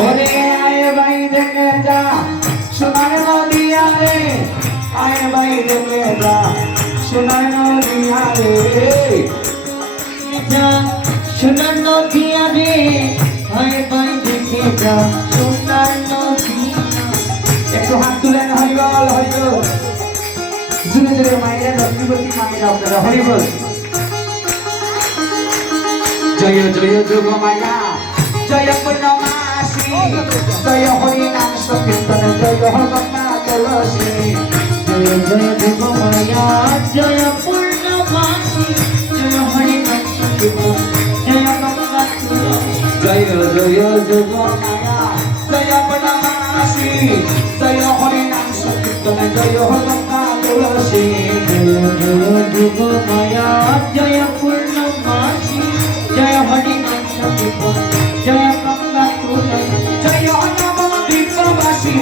ওরে আয় ভাই দেখে যা সোনার নদিয়া রে আয় ভাই দেখে যা সোনার নদিয়া রে যা সোনার নদিয়া রে আয় ভাই দেখে যা সোনার নদিয়া। একটু হাত তুলেন হরিবল হরিবল জুড়ে জুড়ে মায়েরা লক্ষ্মীপতি মায়েরা আপনারা হরিবল জয় জয় যোগ মায়া জয় পূর্ণমাসী জয় হরি নাম সংকীর্তন জয় গঙ্গা তুলসী জয় জয় দেব মায়া জয় পূর্ণমাসী জয় হরি নাম সংকীর্তন জয় গঙ্গা তুলসী। জয় জয় যোগ মায়া জয় পূর্ণমাসী জয় হরি নাম সংকীর্তন জয় গঙ্গা তুলসী জয় জয় দেব মায়া জয় পূর্ণমাসী জয় হরি নাম সংকীর্তন জয় গঙ্গা তুলসী। জয় নব দীপবাসী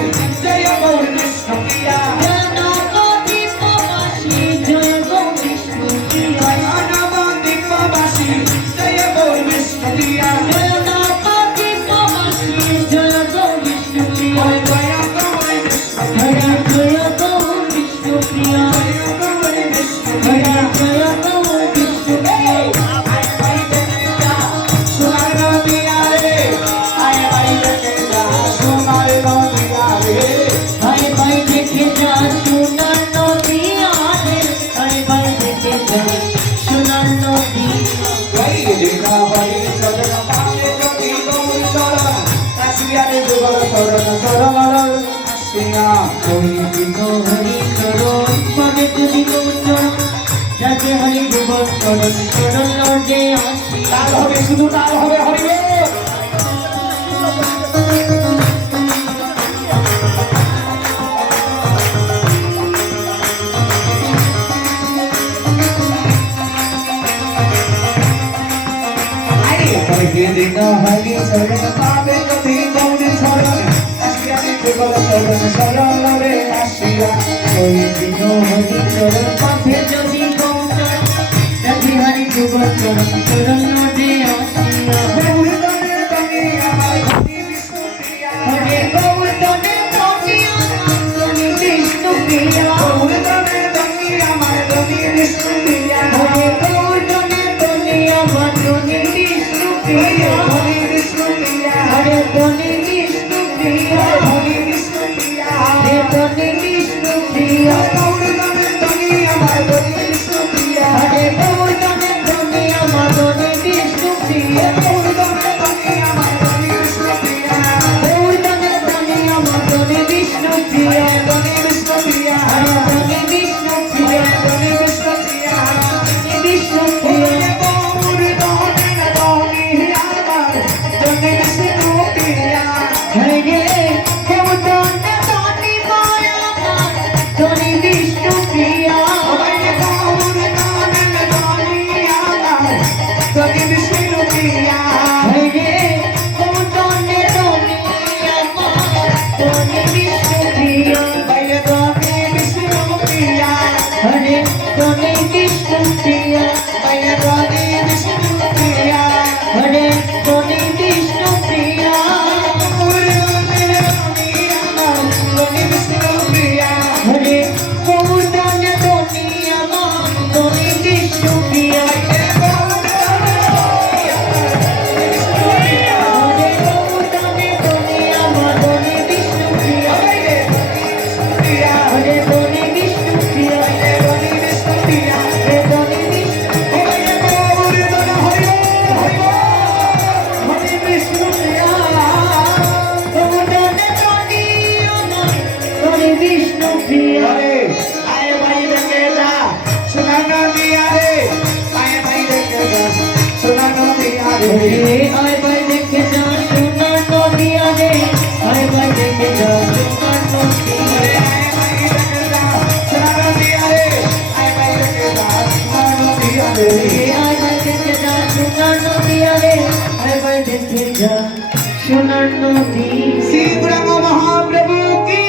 জয় গৌর কৃষ্ণ প্রিয়া জয় নবদ্বীপবাসী জয় গৌর বিষ্ণু প্রিয়া। জয় নব দীপবাসী জয় গৌর কৃষ্ণ প্রিয়া জয় নবদ্বীপবাসী জয় গৌর বিষ্ণু প্রিয়া। জয় গৌর কৃষ্ণ জয় জয় গৌর বিষ্ণু প্রিয়া। জয় গৌর কৃষ্ণ জয় প্রিয়া জয় গৌর বিষ্ণু প্রিয়া। আয় ভাই দেখে যা সোনার নদিয়া রে আয় ভাই দেখে যা সোনার নদিয়া রে হায় ভাই দেখে যা সোনার নদিয়া রে হায় ভাই দেখে যা সোনার নদিয়া। ভাই দেখা ভাই চরণ পালে যদি গৌর চরণ কাশিয়ারে যুগল চরণ চরণ আসিয়া হরি বিনো হরি চরণ পদে যদি চরণ যাতে হরি যুগল চরণ চরণ লর্ডে আসি। তাল হবে শুধু তাল হবে হরিবে দিন হরি চরণ পাবে যদি গৌর চরণ আসিয়ারে যুগল চরণ চরণ রে আসিয়া হরি বিনো হরি চরণ পদে যদি চরণ যাতে হরি যুগল চরণ চরণ লর্ডে আসিয়া। গৌর দনে দনে আমার ধনি বিষ্ণু প্রিয়া হরে গৌতমে ধনিয়া ধনি বিষ্ণু প্রিয়া। গৌর দনে দনে আমার ধনি বিষ্ণু প্রিয়া হরে গৌতমে ধনিয়া ধনি বিষ্ণু প্রিয়া। ধনি বিষ্ণু প্রিয়া হরে ধনি বিষ্ণু প্রিয়া। ধনি বিষ্ণু প্রিয়া হরে ধনি বিষ্ণু প্রিয়া। গৌর দনে দনে আমার ধনি বিষ্ণু প্রিয়া হরে গৌতমে ধনিয়া ধনি বিষ্ণু প্রিয়া। গৌর দনে দনে আমার ধনি বিষ্ণু প্রিয়া গৌতমে ধনিয়া ধনি বিষ্ণু প্রিয়া। ধনি বিষ্ণু প্রিয়া হরে ধনি বিষ্ণু প্রিয়া। ধনি বিষ্ণু প্রিয়া ধনি বিষ্ণু প্রিয়া। গৌর দনে দনে আমার ধনি বিষ্ণু প্রিয়া হরে গৌতমে ধনি মায়া ধনি বিষ্ণু প্রিয়া। হরে গৌতমে ধনিয়া ধনি বিষ্ণু প্রিয়া। হরে ধনি বিষ্ণু প্রিয়া। হরে ধনি বিষ্ণু প্রিয়া। হরে ধনি বিষ্ণু প্রিয়া। হরে ধনি বিষ্ণু প্রিয়া। হরে গৌতমে ধনিয়া ধনি বিষ্ণু প্রিয়া। হরে গৌতমে ধনিয়া ধনি বিষ্ণু প্রিয়া। হরে ধনি বিষ্ণু প্রিয়া। হরে ধনি বিষ্ণু হরে বিষ্ণু প্রিয়া। গৌতমে ধনিয়া ধনি বিষ্ণু প্রিয়া। হরে আয় ভাই দেখে যা সোনার নদিয়া রে আয় ভাই দেখে যা সোনার নদিয়া রে। হরে আয় ভাই দেখে যা সোনার নদিয়া রে আয় ভাই দেখে যা সোনার নদী। श्री गुरु महाप्रभु की